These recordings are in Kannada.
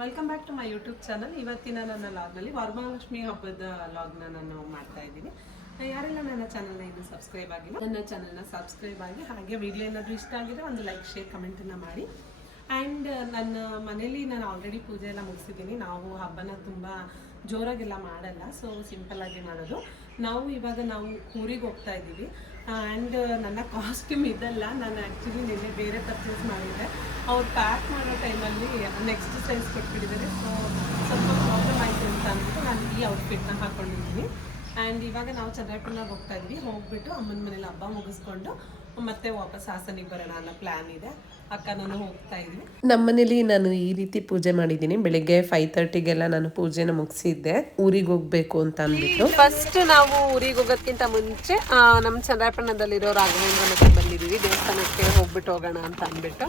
Welcome back to my YouTube channel ಇವತ್ತಿನ ನನ್ನ ಲಾಗ್ನಲ್ಲಿ ವರಮಹಾಲಕ್ಷ್ಮಿ ಹಬ್ಬದ ಲಾಗ್ನ ನಾನು ಮಾಡ್ತಾ ಇದ್ದೀನಿ. ಯಾರೆಲ್ಲ ನನ್ನ ಚಾನಲ್ನ ಇನ್ನೂ ಸಬ್ಸ್ಕ್ರೈಬ್ ಆಗಿಲ್ಲ, ನನ್ನ ಚಾನಲ್ನ ಸಬ್ಸ್ಕ್ರೈಬ್ ಆಗಿ ಹಾಗೆ ವಿಡಿಯೋ ಏನಾದರೂ ಇಷ್ಟ ಆಗಿದೆ ಒಂದು ಲೈಕ್ ಶೇರ್ ಕಮೆಂಟನ್ನು ಮಾಡಿ. ಆ್ಯಂಡ್ ನನ್ನ ಮನೇಲಿ ನಾನು ಆಲ್ರೆಡಿ ಪೂಜೆ ಎಲ್ಲ ಮುಗಿಸಿದ್ದೀನಿ. ನಾವು ಹಬ್ಬನ ತುಂಬ ಜೋರಾಗೆಲ್ಲ ಮಾಡಲ್ಲ ಸೊ ಸಿಂಪಲ್ಲಾಗಿ ಮಾಡೋದು. ನಾವು ಇವಾಗ ನಾವು ಊರಿಗೆ ಹೋಗ್ತಾ ಇದ್ದೀವಿ. ಆ್ಯಂಡ್ ನನ್ನ ಕಾಸ್ಟ್ಯೂಮ್ ಇದಲ್ಲ. ನಾನು ಆ್ಯಕ್ಚುಲಿ ನಿನ್ನೆ ಬೇರೆ ಪರ್ಚೇಸ್ ಮಾಡಿದ್ದೆ. ಅವ್ರು ಪ್ಯಾಕ್ ಮಾಡೋ ಟೈಮಲ್ಲಿ ನೆಕ್ಸ್ಟ್ ಸೈಜ್ ಕೊಟ್ಬಿಟ್ಟಿದ್ದಾರೆ. ಸೊ ಸ್ವಲ್ಪ ಪ್ರಾಬ್ಲಮ್ ಆಯಿತು ಅಂತ ಅಂದ್ಬಿಟ್ಟು ನಾನು ಈ ಔಟ್ಫಿಟ್ನ ಹಾಕ್ಕೊಂಡಿದ್ದೀನಿ ಆ್ಯಂಡ್ ಇವಾಗ ನಾವು ಚಂದ್ರಪುರ್ನಾಗ ಹೋಗ್ತಾ ಇದ್ವಿ. ಹೋಗ್ಬಿಟ್ಟು ಅಮ್ಮನ ಮನೇಲಿ ಹಬ್ಬ ಮುಗಿಸ್ಕೊಂಡು ಮತ್ತೆ ವಾಪಸ್ ಹಾಸನಿಗೆ ಬರೋಣ ಅನ್ನೋ ಪ್ಲ್ಯಾನ್ ಇದೆ. ಅಕ್ಕ ನಾನು ಹೋಗ್ತಾ ಇದ್ವಿ. ನಮ್ಮನೇಲಿ ನಾನು ಈ ರೀತಿ ಪೂಜೆ ಮಾಡಿದ್ದೀನಿ. ಬೆಳಿಗ್ಗೆ ಫೈವ್ ತರ್ಟಿಗೆಲ್ಲ ನಾನು ಪೂಜೆನ ಮುಗಿಸಿದ್ದೆ. ಊರಿಗೆ ಹೋಗ್ಬೇಕು ಅಂತ ಅಂದ್ಬಿಟ್ಟು. ಫಸ್ಟ್ ನಾವು ಊರಿಗೆ ಹೋಗೋದಕ್ಕಿಂತ ಮುಂಚೆ ಆ, ನಮ್ಮ ಚಂದ್ರಾಪಟ್ಟಣದಲ್ಲಿರೋ ರಾಘವೇಂದ್ರ ಮಠಕ್ಕೆ ಬಂದಿದ್ದೀವಿ. ದೇವಸ್ಥಾನಕ್ಕೆ ಹೋಗ್ಬಿಟ್ಟು ಹೋಗೋಣ ಅಂತ ಅಂದ್ಬಿಟ್ಟು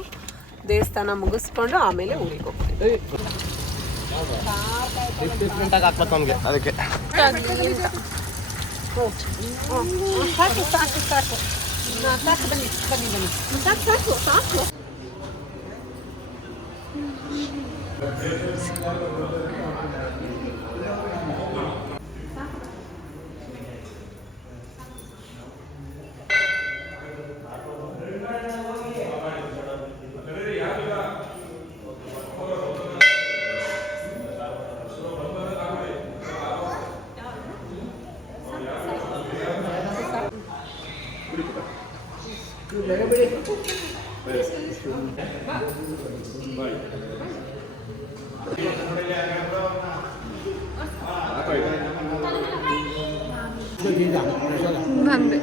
ದೇವಸ್ಥಾನ ಮುಗಿಸ್ಕೊಂಡು ಆಮೇಲೆ ಊರಿಗೆ ಹೋಗ್ತೀವಿ. ಅದಕ್ಕೆ. ಸಾಕು ಸಾಕು ಸಾಕು ಬನ್ನಿ ಬನ್ನಿ ಬನ್ನಿ. ಸಾಕು ಸಾಕು ಸಾಕು. ಬಂದೆ Vabbè.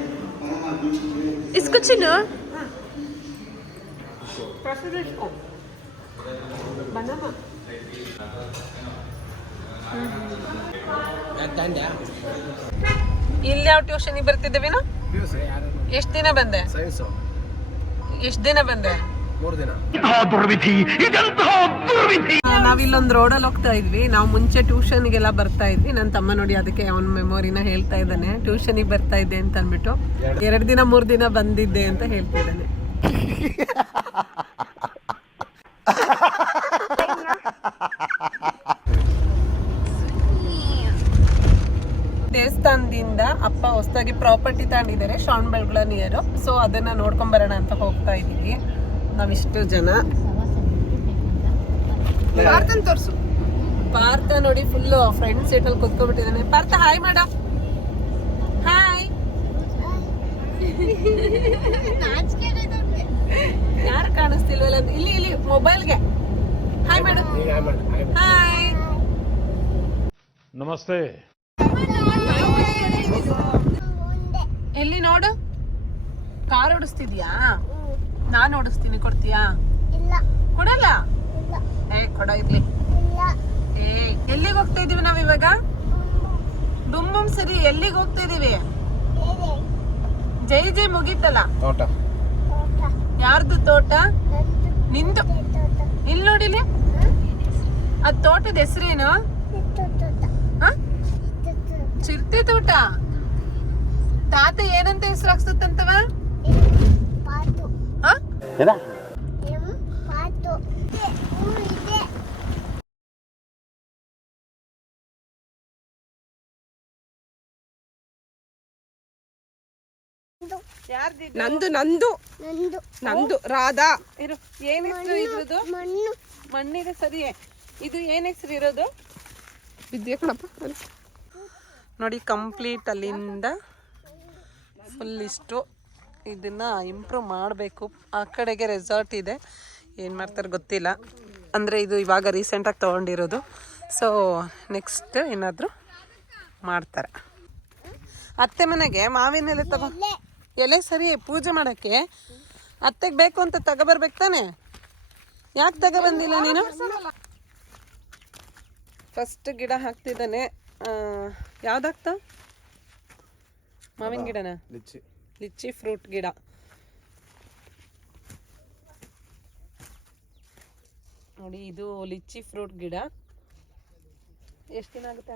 Escoccino? Preferisco. Oh. Banana. ಇಲ್ಲಿ ಯಾವ ಟ್ಯೂಷನ್ ಬರ್ತಿದ್ದೇವಿ ನಾ ಎಷ್ಟು ದಿನ ಬಂದೆ ಎಷ್ಟು ದಿನ ಬಂದೆ ಮೂರು ದಿನ ದುರ್ವಿಧಿ ಇದಂತಹ ದುರ್ವಿಧಿ ನಾವಿಲ್ಲೊಂದು ರೋಡಲ್ಲಿ ಹೋಗ್ತಾ ಇದ್ವಿ. ನಾವು ಮುಂಚೆ ಟ್ಯೂಷನ್ಗೆಲ್ಲ ಬರ್ತಾ ಇದ್ವಿ. ನನ್ನ ತಮ್ಮ ನೋಡಿ ಅದಕ್ಕೆ ಅವನ ಮೆಮೊರಿನ ಹೇಳ್ತಾ ಇದ್ದಾನೆ. ಟ್ಯೂಷನಿಗೆ ಬರ್ತಾ ಇದ್ದೆ ಅಂತ ಅಂದ್ಬಿಟ್ಟು ಎರಡು ದಿನ, ಮೂರು ದಿನ ಬಂದಿದ್ದೆ ಅಂತ ಹೇಳ್ತಿದ್ದಾನೆ ದೇವಸ್ಥಾನದಿಂದ ಅಪ್ಪ ಹೊಸದಾಗಿ ಪ್ರಾಪರ್ಟಿ ತಗೊಂಡಿದ್ದಾರೆ ಶಾನ್ ಬೆಳಗುಳ ನಿಯರು ಸೊ ಅದನ್ನ ನೋಡ್ಕೊಂಡ್ ಬರೋಣ ಅಂತ ಹೋಗ್ತಾ ಇದೀವಿ ನಾವಿಷ್ಟು ಜನ. ತೋರ್ಸು. ಪಾರ್ಥ ನೋಡಿ ಫುಲ್ ಫ್ರೆಂಡ್ ಸೀಟ್ ಅಲ್ಲಿ ಕುತ್ಕೊಬಿಟ್ಟಿದ್ದಾನೆ ಪಾರ್ಥ ಹಾಯ್ ಮಾಡ. ಹಾಯ್ ಯಾರು ಕಾಣಿಸ್ತಿಲ್ವಲ್ಲ? ಅಂತ- ಇಲ್ಲಿ ಇಲ್ಲಿ ಮೊಬೈಲ್ಗೆ ಹಾಯ್ ಮಾಡು. ಹಾಯ್ ನಮಸ್ತೆ. ಎಲ್ಲಿ ನೋಡು? ಕಾರ್ ಓಡಿಸ್ತಿದ್ಯಾ? ನಾನು ಓಡಿಸ್ತೀನಿ ಕೊಡ್ತೀಯಾ? ಕೊಡಲ್ಲ? ಏ ಕೊಡ ಇರ್ಲಿ. ಏ ಎಲ್ಲಿಗೆ ಹೋಗ್ತಾ ಇದೀವಿ ನಾವ್ ಇವಾಗ? ಬುಮ್ ಬುಮ್ ಸರಿ ಎಲ್ಲಿಗೆ ಹೋಗ್ತಾ ಇದೀವಿ? ಜೈ ಜೈ ಮುಗೀತಲ್ಲ? ತೋಟ. ಯಾರ್ದು ತೋಟ? ನಿಂದು ಇಲ್ಲಿ. ನೋಡಿಲಿ ಅದ್ ತೋಟದ ಹೆಸರೇನು? ಚಿರ್ತೆ ತೋಟ. ತಾತ ಏನಂತ ಹೆಸರು ಹಾಕ್ಸುತ್ತಂತವ? ಹ? ನಂದು. ನಂದು ನಂದು. ರಾಧಾ. ಇರು ಏನ್ ಹೆಸರು ಮಣ್ಣು ಮಣ್ಣಿದೆ ಸರಿಯೇ. ಇದು ಏನ್ ಹೆಸರು ಇರೋದು? ವಿದ್ಯೆ ಕಣಪ್ಪ ನೋಡಿ ಕಂಪ್ಲೀಟ್ ಅಲ್ಲಿಂದ ಫುಲ್ ಇಷ್ಟು ಇದನ್ನ ಇಂಪ್ರೂವ್ ಮಾಡಬೇಕು. ಆ ಕಡೆಗೆ ರೆಸಾರ್ಟ್ ಇದೆ. ಏನು ಮಾಡ್ತಾರೆ ಗೊತ್ತಿಲ್ಲ. ಅಂದರೆ ಇದು ಇವಾಗ ರೀಸೆಂಟಾಗಿ ತೊಗೊಂಡಿರೋದು. ಸೊ ನೆಕ್ಸ್ಟ್ ಏನಾದರೂ ಮಾಡ್ತಾರೆ. ಅತ್ತೆ ಮನೆಗೆ ಮಾವಿನ ಎಲೆ ತಗೋ. ಎಲೆ ಸರಿ ಪೂಜೆ ಮಾಡಕ್ಕೆ? ಅತ್ತೆಗೆ ಬೇಕು ಅಂತ ತಗೊಬರ್ಬೇಕು ತಾನೆ? ಯಾಕೆ ತಗೊಬಂದಿಲ್ಲ ನೀನು? ಫಸ್ಟ್ ಗಿಡ ಹಾಕ್ತಿದ್ದಾನೆ. ಯಾವ್ದಾಗ್ತ? ಮಾವಿನ ಗಿಡನ? ಲಿಚ್ಚಿ. ಲಿಚ್ಚಿ ಫ್ರೂಟ್ ಗಿಡ. ನೋಡಿ ಇದು ಲಿಚ್ಚಿ ಫ್ರೂಟ್ ಗಿಡ. ಎಷ್ಟು ದಿನ ಆಗುತ್ತೆ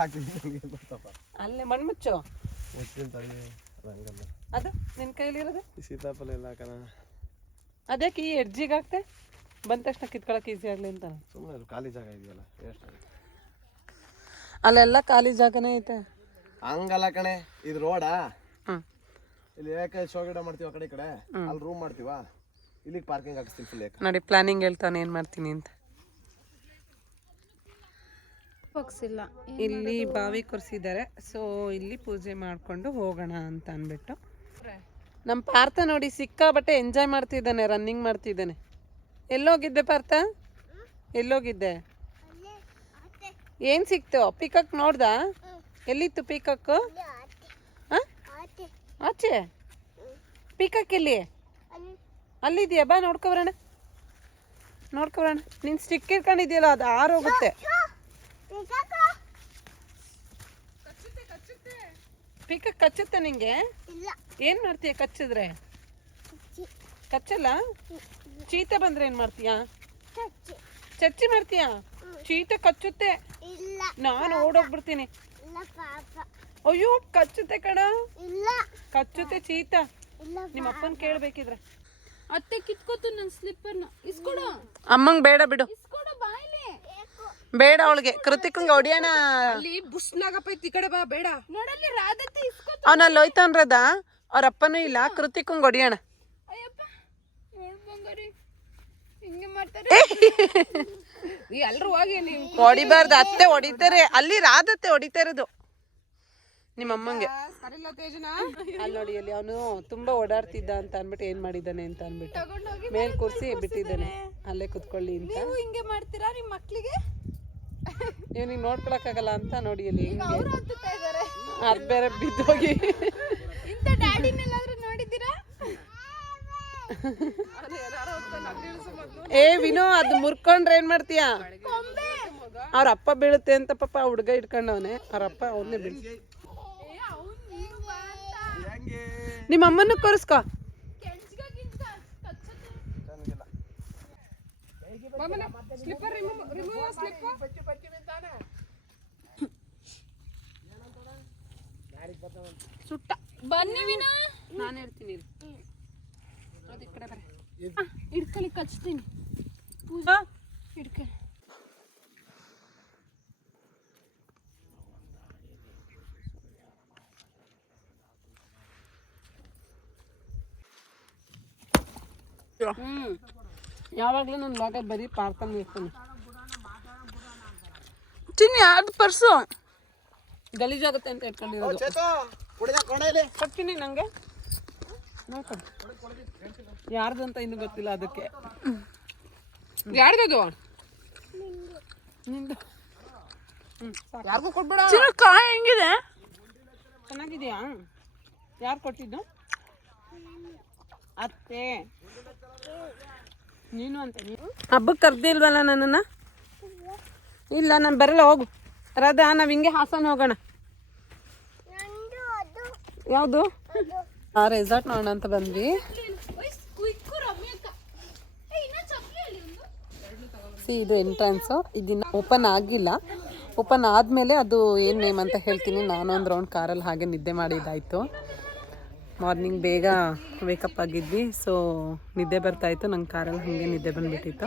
ಹಾಕಿದ್ದೀನಿ ಅಲ್ಲೇ ಮಣ್ಣು ಮುಚ್ಚು? ಅದು ನಿನ್ನ ಕೈಲಿರೋದು ಸೀತಾಫಲ ಎಲ್ಲ ಕಣ ಅದಕ್ಕೆ ಈ ಎಡ್ಜಿಗೆ ಹಾಕ್ತೆ ಬಂದ ತಕ್ಷಣ ಕಿತ್ಕೊಳಕ್ಕೆ ಈಸಿ ಆಗಲಿ ಅಂತ. ಸುಮ್ಮನೆ ಖಾಲಿ ಜಾಗ ಇದೆಯಲ್ಲ ಎಷ್ಟು ಅಲ್ಲೆಲ್ಲ ಖಾಲಿ ಜಾಗನೇ ಐತೆ. ಹಂಗಲ್ಲ ಕಣೆ ಇದು ರೋಡಾ ಇಲ್ಲಿ ಯಾಕೆ ಶೋ ಗಿಡ ಮಾಡ್ತೀವಿ ಆ ಕಡೆ ಈ ಕಡೆ. ಅಲ್ಲಿ ರೂಮ್ ಮಾಡ್ತೀವಾ? ಇಲ್ಲಿಗೆ ಪಾರ್ಕಿಂಗ್ ಹಾಕಿಸ್ತೀನಿ ಫುಲ್ ನೋಡಿ ಪ್ಲಾನಿಂಗ್ ಹೇಳ್ತಾನೆ ಏನು ಮಾಡ್ತೀನಿ ಅಂತ. ಹೋಗ್ಸಿಲ್ಲ ಇಲ್ಲಿ. ಬಾವಿ ಕೊರ್ಸಿದ್ದಾರೆ ಸೊ ಇಲ್ಲಿ ಪೂಜೆ ಮಾಡ್ಕೊಂಡು ಹೋಗೋಣ ಅಂತ ಅಂದ್ಬಿಟ್ಟು. ನಮ್ಮ ಪಾರ್ಥ ನೋಡಿ ಸಿಕ್ಕಾಬಟ್ಟೆ ಎಂಜಾಯ್ ಮಾಡ್ತಿದ್ದಾನೆ ರನ್ನಿಂಗ್ ಮಾಡ್ತಿದ್ದಾನೆ. ಎಲ್ಲೋಗಿದ್ದೆ ಪಾರ್ಥ? ಎಲ್ಲೋಗಿದ್ದೆ? ಏನು ಸಿಕ್ತು? ಪಿಕಕ್ ನೋಡ್ದ? ಎಲ್ಲಿತ್ತು ಪಿಕಕ್ ಆಚೆ? ಪಿಕಕ್ ಎಲ್ಲಿ? ಅಲ್ಲಿದ್ಯಾ? ಬಾ ನೋಡ್ಕೊಬರೋಣ ನೋಡ್ಕೊಬರೋಣ ನೀನ್ ಸ್ಟಿಕ್ ಇಟ್ಕೊಂಡಿದ್ಯಲ್ಲ ಅದು ಆರೋಗುತ್ತೆ. ಪಿಕಕ್ ಕಚ್ಚುತ್ತೆ ನಿಂಗೆ? ಏನ್ ಮಾಡ್ತೀಯ ಕಚ್ಚಿದ್ರೆ? ಕಚ್ಚಲ್ಲ? ಚೀತ ಬಂದ್ರೆ ಏನ್ ಮಾಡ್ತೀಯ? ಚಚ್ಚಿ. ಮಾಡ್ತೀಯ? ಚೀತ ಕಚ್ಚುತ್ತೆ. ನಾನು ಓಡೋಗ್ಬಿಡ್ತೀನಿ. ಅಯ್ಯೋ ಕಚ್ಚುತ್ತೆ ಕಣ. ಕಚ್ಚುತ್ತೆ ಚೀತ. ನಿಮ್ಮ ಅಪ್ಪನ್ ಕೇಳ್ಬೇಕಿದ್ರೆ. ಅತ್ತೆ ಕಿತ್ಕೋತು ನನ್ನ ಸ್ಲಿಪ್ಪರ್ನ ಇಸ್ಕೊಡು. ಅಮ್ಮಂಗ್ ಬೇಡ ಬಿಡು. ಬೇಡ ಅವಳಿಗೆ. ಕೃತಿಕಂಗೆ ಹೊಡಿಯೋಣ ಅಲ್ಲಿ ಬುಸ್ನಾಗಪ್ಪ ಈ ಕಡೆ ಬಾ ಬೇಡ. ನೋಡಲ್ಲಿ ರಾಧತ್ತೆ ಅಲ್ಲಿ ಅವನಲ್ಲಿ ಹೋಯ್ತಾನ್ರದ ಅವ್ರ ಅಪ್ಪನೂ ಇಲ್ಲ ಕೃತಿಕಂಗೆ ಹೊಡಿಯೋಣ ಅಯ್ಯಪ್ಪ ನೋಡ್ ಬಂಗಾರಿ? ಹಿಂಗೆ ಮಾಡ್ತಾರೆ? ನೀ ಎಲ್ರು ಹೋಗಿ ನೀವು ಹೊಡಿಬಾರ್ದು ಅತ್ತೆ ಹೊಡಿತಾರೆ. ಅಲ್ಲಿ ರಾಧತ್ತೆ ಹೊಡಿತಾ ಇರೋದು. ನಿಮ್ಮ ಅಮ್ಮಂಗೆ ಸರಿಲ್ಲ ತೇಜನ. ಅಲ್ಲಿ ನೋಡಿ ಅಲ್ಲಿ ಅವನು ತುಂಬಾ ಓಡಾಡ್ತಿದ್ದ ಅಂತ ಅನ್ಬಿಟ್ಟು ಏನ್ ಮಾಡಿದ್ದಾನೆ ಅಂತ ಅನ್ಬಿಟ್ಟು ಮೇಲ್ ಕೂರ್ಸಿ ಬಿಟ್ಟಿದ್ದಾನೆ. ಅಲ್ಲೇ ಕುತ್ಕೊಳ್ಳಿ ಅಂತ. ಹಿಂಗೆ ಮಾಡ್ತೀರಾ ನಿಮ್ಮ ಮಕ್ಳಿಗೆ? ಇವ್ನಿಗೆ ನೋಡ್ಕೊಳಕ್ಕಾಗಲ್ಲ ಅಂತ ನೋಡಿ ಇಲ್ಲಿ ಅದ್ ಬೇರೆ ಬಿದ್ದೋಗಿ. ಇಂಥ ಡ್ಯಾಡಿನೆಲ್ಲಾದ್ರೂ ನೋಡಿದ್ದೀರಾ? ಏ ವಿನೋ ಅದು ಮುರ್ಕೊಂಡ್ರೆ ಏನ್ ಮಾಡ್ತೀಯ? ಅವ್ರ ಅಪ್ಪ ಬೀಳುತ್ತೆ ಅಂತ ಪಾಪ ಹುಡುಗ ಇಟ್ಕೊಂಡವನೆ. ಅವ್ರ ಅಪ್ಪ ಅವನ್ನೇ ಬೀಳ್ ನಿಮ್ಮ ಅಮ್ಮನ ಕರ್ಸ್ಕೊ. ಸ್ಲಿಪ್ಪರ್ ರಿಮೂವ್ ರಿಮೂವ್ ಸ್ಲಿಪ್ ಸುಟ್ಟ ಬನ್ನಿ ವಿನ ನಾನು ಹೇಳ್ತೀನಿ ಹಿಡ್ಕೊಳ್ಳಿ ಕಚ್ತೀನಿ. ಪೂಜಾ. ಹಿಡ್ಕೊಳ್ಳಿ ಹ್ಮ್. ಯಾವಾಗ್ಲೂ ನನ್ನ ಮಗ ಬರೀ ಪಾರ್ಕೊಂಡು ಇರ್ತಾನೆ. ತಿನ್ನಿ ಅದು ಪರ್ಸು. ಗಲೀಜಾಗುತ್ತೆ ಅಂತ ಇಟ್ಕೊಂಡಿರೋದು ಚೇತು. ಕುಡಿದ ಕೊಡಲಿ ಕೊಡ್ತೀನಿ ನಂಗೆ. ಯಾರ್ದು ಅಂತ ಇನ್ನೂ ಗೊತ್ತಿಲ್ಲ ಅದಕ್ಕೆ. ಯಾರ್ದದು? ನಿಂದು. ಯಾರಿಗೂ ಕೊಡ್ಬೇಡ. ಕಾಯಿ ಹೆಂಗಿದೆ? ಚೆನ್ನಾಗಿದ್ಯಾ? ಯಾರು ಕೊಟ್ಟಿದ್ದು? ಅತ್ತೆ. ನೀನು ಅಂತ ನೀನು? ಹಬ್ಬಕ್ಕೆ ಕರ್ದಿಲ್ವಲ್ಲ ನನ್ನನ್ನು? ಇಲ್ಲ ನಾನು ಬರಲ್ಲ ಹೋಗು. ರಾಧಾ ನಾವು ಹಿಂಗೆ ಹಾಸನ ಹೋಗೋಣ. ಯಾವುದು? ಆ ರೆಸಾರ್ಟ್ ನೋಡೋಣ ಅಂತ ಬಂದ್ವಿ. ಸಿ ಇದು ಎಂಟ್ರೆನ್ಸು ಇದನ್ನ ಓಪನ್ ಆಗಿಲ್ಲ. ಓಪನ್ ಆದಮೇಲೆ ಅದು ಏನು ನೇಮ್ ಅಂತ ಹೇಳ್ತೀನಿ. ನಾನು ಒಂದು ರೌಂಡ್ ಕಾರಲ್ಲಿ ಹಾಗೆ ನಿದ್ದೆ ಮಾಡಿದ್ದಾಯಿತು ಮಾರ್ನಿಂಗ್ ಬೇಗ ವೇಕಪ್ ಆಗಿದ್ವಿ. ಸೊ ನಿದ್ದೆ ಬರ್ತಾಯಿತ್ತು ನಂಗೆ ಕಾರಲ್ಲಿ ಹಾಗೆ ನಿದ್ದೆ ಬಂದ್ಬಿಟ್ಟಿತ್ತು.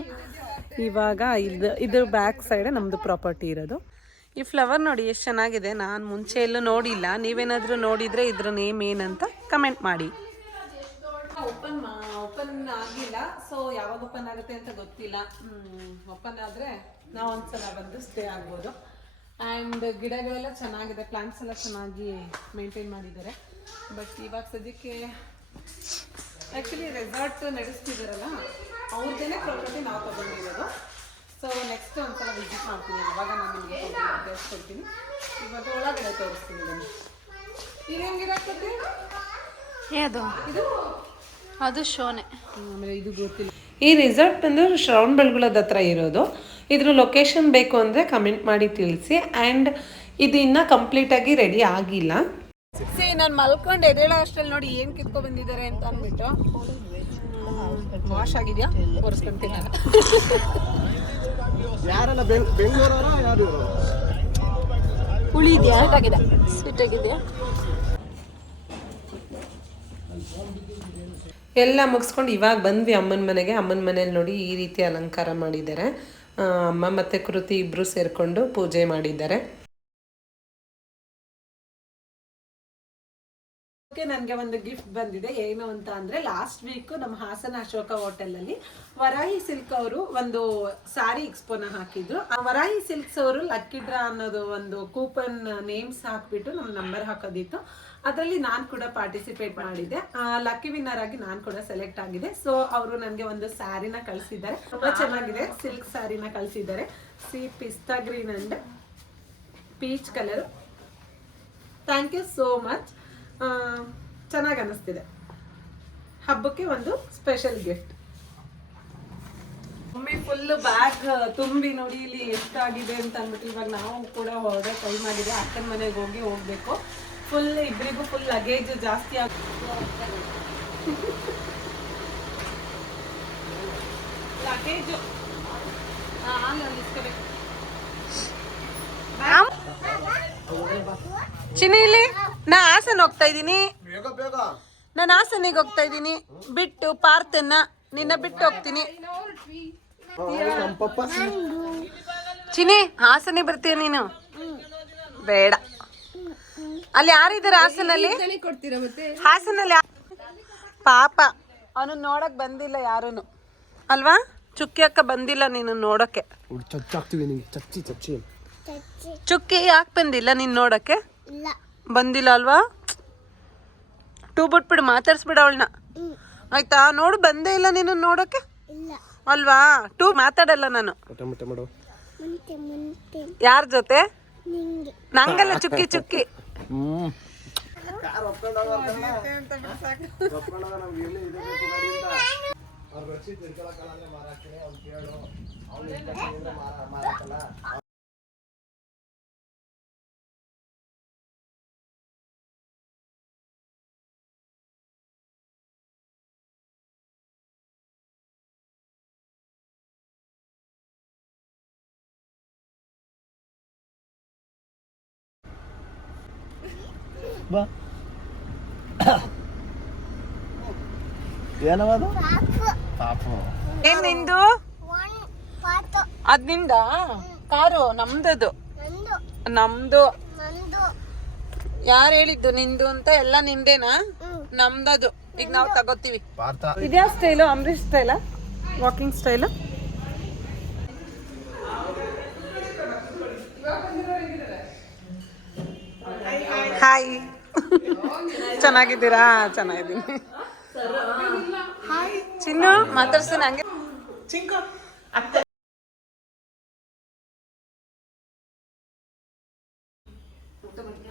ಇವಾಗ ಇದು ಇದ್ರ ಬ್ಯಾಕ್ ಸೈಡೆ ನಮ್ಮದು ಪ್ರಾಪರ್ಟಿ ಇರೋದು. ಈ ಫ್ಲವರ್ ನೋಡಿ ಎಷ್ಟು ಚೆನ್ನಾಗಿದೆ. ನಾನು ಮುಂಚೆ ಎಲ್ಲೂ ನೋಡಿಲ್ಲ. ನೀವೇನಾದರೂ ನೋಡಿದರೆ ಇದ್ರ ನೇಮ್ ಏನಂತ ಕಮೆಂಟ್ ಮಾಡಿ. ಓಪನ್ ಓಪನ್ ಆಗಿಲ್ಲ. ಸೊ ಯಾವಾಗ ಓಪನ್ ಆಗುತ್ತೆ ಅಂತ ಗೊತ್ತಿಲ್ಲ. ಓಪನ್ ಆದರೆ ನಾವು ಒಂದ್ಸಲ ಬಂದು ಸ್ಟೇ ಆಗ್ಬೋದು. ಆ್ಯಂಡ್ ಗಿಡಗಳೆಲ್ಲ ಚೆನ್ನಾಗಿದೆ. ಪ್ಲಾಂಟ್ಸ್ ಎಲ್ಲ ಚೆನ್ನಾಗಿ ಮೇಂಟೈನ್ ಮಾಡಿದ್ದಾರೆ. ಬಟ್ ಇವಾಗ ಸದ್ಯಕ್ಕೆ ಆ್ಯಕ್ಚುಲಿ ರೆಸಾರ್ಟ್ ನಡೆಸ್ತಿದ್ದಾರಲ್ಲ ಅವ್ರದ್ದೇನೆ ಪ್ರಾಪರ್ಟಿ ನಾವು ತಗೊಂಡಿರೋದು. ಸೊ ನೆಕ್ಸ್ಟ್ ಒಂದ್ಸಲ ವಿಸಿಟ್ ಮಾಡ್ತೀನಿ. ಅವಾಗ ನಾನು ನಿಮಗೆ ತೋರಿಸ್ಕೊಡ್ತೀನಿ ಕೊಡ್ತೀನಿ. ಇವಾಗ ಒಳಗಡೆ ತೋರಿಸ್ತೀನಿ ಬನ್ನಿ. ಇದು ಅದು. ಅದು ಶೋನೆ. ಆಮೇಲೆ ಇದು ಗೊತ್ತಿಲ್ಲ. ಈ ರಿಸಾರ್ಟ್ ಬಂದು ಶ್ರವಣ್ ಬೆಳಗುಳದ ಹತ್ರ ಇರೋದು. ಇದ್ರ ಲೊಕೇಶನ್ ಬೇಕು ಅಂದರೆ ಕಮೆಂಟ್ ಮಾಡಿ ತಿಳಿಸಿ. ಆ್ಯಂಡ್ ಇದು ಇನ್ನೂ ಕಂಪ್ಲೀಟಾಗಿ ರೆಡಿ ಆಗಿಲ್ಲ. ಸಿ ನಾನು ಮಲ್ಕೊಂಡು. ಎದೇಳೋ ಅಷ್ಟ್ರಲ್ಲಿ ನೋಡಿ ಏನು ಕಿತ್ಕೊ ಬಂದಿದ್ದಾರೆ ಅಂತ ಅಂದ್ಬಿಟ್ಟು. ವಾಶ್ ಆಗಿದೆಯಾ? ಒರೆಸ್ಕೊಂತೀನಿ ಯಾರೆಲ್ಲ ಬೆಂಗ್ ಬೆಂಗಳೂರವರ ಯಾರು ಹುಳಿ ಇದೆಯಾ? ಆಗಿದೆ. ಸ್ವೀಟ್ ಆಗಿದೆಯಾ? ಎಲ್ಲ ಮುಗಿಸ್ಕೊಂಡು ಇವಾಗ ಬಂದ್ವಿ ಅಮ್ಮನ ಮನೆಗೆ. ಅಮ್ಮನ ಮನೇಲಿ ನೋಡಿ ಈ ರೀತಿ ಅಲಂಕಾರ ಮಾಡಿದ್ದಾರೆ. ಅಮ್ಮ ಮತ್ತು ಕೃತಿ ಇಬ್ಬರು ಸೇರಿಕೊಂಡು ಪೂಜೆ ಮಾಡಿದ್ದಾರೆ. ನನಗೆ ಒಂದು ಗಿಫ್ಟ್ ಬಂದಿದೆ. ಏನು ಅಂತ ಅಂದ್ರೆ ಲಾಸ್ಟ್ ವೀಕ್ ನಮ್ಮ ಹಾಸನ ಅಶೋಕ ಹೋಟೆಲಲ್ಲಿ ವರಾಹಿ ಸಿಲ್ಕ್ ಅವರು ಒಂದು ಸಾರಿ ಎಕ್ಸ್ಪೋನ ಹಾಕಿದ್ರು. ಆ ವರಾಹಿ ಸಿಲ್ಕ್ಸ್ ಅವರು ಲಕ್ಕಿ ಡ್ರಾ ಅನ್ನೋದು ಒಂದು ಕೂಪನ್ ನೇಮ್ಸ್ ಹಾಕ್ಬಿಟ್ಟು ನಮ್ಮ ನಂಬರ್ ಹಾಕೋದಿತ್ತು. ಅದರಲ್ಲಿ ನಾನು ಕೂಡ ಪಾರ್ಟಿಸಿಪೇಟ್ ಮಾಡಿದ್ದೆ. ಲಕ್ಕಿ ವಿನ್ನರ್ ಆಗಿ ನಾನು ಕೂಡ ಸೆಲೆಕ್ಟ್ ಆಗಿದೆ ಸೊ ಅವರು ನನಗೆ ಒಂದು ಸ್ಯಾರಿನ ಕಳಿಸಿದ್ದಾರೆ. ತುಂಬಾ ಚೆನ್ನಾಗಿದೆ. ಸಿಲ್ಕ್ ಸ್ಯಾರಿನ ಕಳಿಸಿದ್ದಾರೆ. C pista green and peach colour thank you so much ಚೆನ್ನಾಗಿ ಅನ್ನಿಸ್ತಿದೆ ಹಬ್ಬಕ್ಕೆ ಒಂದು special gift mummy full bag ತುಂಬಿ ನೋಡಿ ಇಲ್ಲಿ ಎಷ್ಟಾಗಿದೆ ಅಂತ ಅಂದ್ಬಿಟ್ಟು ಇವಾಗ ನಾವು ಕೂಡ ಹೊರಗೆ ಟೈಮ್ ಮಾಡಿದೆ ಅಕ್ಕನ ಮನೆಗೆ ಹೋಗಿ ಹೋಗ್ಬೇಕು. ಫುಲ್ ಇಬ್ಬರಿಗೂ ಫುಲ್ ಲಗೇಜ್ ಜಾಸ್ತಿ ಆಗ ಲಗೇಜು ಚಿನಿ ಇಲ್ಲಿ? ನಾ ಹಾಸನ ಹೋಗ್ತಾ ಇದ್ದೀನಿ. ನಾನ್ ಹಾಸನಿಗೆ ಹೋಗ್ತಾ ಇದ್ದೀನಿ. ಬಿಟ್ಟು ಪಾರ್ಥನ ನಿನ್ನ ಬಿಟ್ಟು ಹೋಗ್ತೀನಿ. ಚಿನಿ ಹಾಸನಿಗೆ ಬರ್ತೀಯ ನೀನು? ಬೇಡ. ಅಲ್ಲಿ ಯಾರಿದ್ದಾರೆ ಹಾಸನಲ್ಲಿ? ಹಾಸನಲ್ಲಿ ಪಾಪ ಅವನು ನೋಡಕ್ ಬಂದಿಲ್ಲ ಯಾರೂನು. ಅಲ್ವಾ? ಚುಕ್ಕಿ ಅಕ್ಕ ಬಂದಿಲ್ಲ ನೀನು ನೋಡಕ್ಕೆ. ಚಚ್ಚಿ. ಚುಕ್ಕಿ ಯಾಕೆ ಬಂದಿಲ್ಲ ನೀನು ನೋಡಕ್ಕೆ? ಬಂದಿಲ್ಲ ಅಲ್ವಾ? ಟೂ ಬಿಟ್ಬಿಡು ಮಾತಾಡ್ಸ್ಬಿಡ ಅವಳನ್ನ. ಆಯ್ತಾ? ನೋಡು ಬಂದೇ ಇಲ್ಲ ನೀನು ನೋಡಕ್ಕೆ ಅಲ್ವಾ? ಟೂ ಮಾತಾಡಲ್ಲ ನಾನು. ಯಾರ ಜೊತೆ? ನಂಗಲ್ಲ ಚುಕ್ಕಿ ಚುಕ್ಕಿ. ಹ್ಮ್. ಬಾ. ಏನವದು ಪಾಪು. ಏನ್ ನಿಂದು? ಅದ್ನಿಂದ? ಕಾರು ನಮ್ದದು. ನಮ್ದು. ಯಾರು ಹೇಳಿದ್ದು ನಿಂದು ಅಂತ? ಎಲ್ಲ ನಿಂದೇನಾ? ನಮ್ದದು. ಈಗ ನಾವು ತಗೋತೀವಿ. ಇದ್ಯಾವ ಸ್ಟೈಲು ಅಂಬರೀಶ್ ಸ್ಟೈಲ ವಾಕಿಂಗ್ ಸ್ಟೈಲು ಹಾಯ್ ಚೆನ್ನಾಗಿದ್ದೀರಾ? ಚೆನ್ನಾಗಿದ್ದೀನಿ. ಚಿನ್ನು. ಮಾತಾಡ್ಸು ನಂಗೆ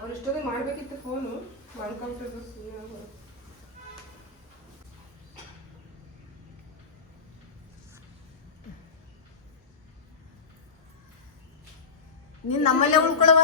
ಅವ್ರು ಇಷ್ಟೊತ್ತಿಗೆ ಮಾಡ್ಬೇಕಿತ್ತು ಫೋನು ಮಾಡ್ಕೊಂಡ್ರು ನೀನ್ ನಮ್ಮಲ್ಲೇ ಉಳ್ಕೊಳವ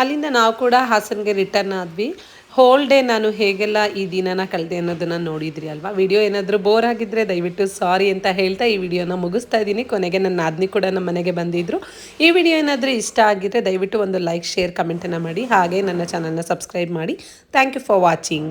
ಅಲ್ಲಿಂದ ನಾವು ಕೂಡ ಹಾಸನ್ಗೆ ರಿಟರ್ನ್ ಆದ್ವಿ. ಹೋಲ್ ಡೇ ನಾನು ಹೇಗೆಲ್ಲ ಈ ದಿನನ ಕಳೆದೆ ಅನ್ನೋದನ್ನ ನೋಡಿದ್ರಿ ಅಲ್ವಾ? ವಿಡಿಯೋ ಏನಾದರೂ ಬೋರ್ ಆಗಿದ್ರೆ ದಯವಿಟ್ಟು ಸಾರಿ ಅಂತ ಹೇಳ್ತಾ ಈ ವಿಡಿಯೋನ ಮುಗಿಸ್ತಾ ಇದ್ದೀನಿ. ಕೊನೆಗೆ ನನ್ನ ನಾದ್ನಿ ಕೂಡ ನಮ್ಮ ಮನೆಗೆ ಬಂದಿದ್ರು. ಈ ವಿಡಿಯೋ ಏನಾದರೂ ಇಷ್ಟ ಆಗಿದ್ರೆ ದಯವಿಟ್ಟು ಒಂದು ಲೈಕ್ ಶೇರ್ ಕಮೆಂಟನ್ನು ಮಾಡಿ. ಹಾಗೆ ನನ್ನ ಚಾನಲ್ನ ಸಬ್ಸ್ಕ್ರೈಬ್ ಮಾಡಿ. Thank you for watching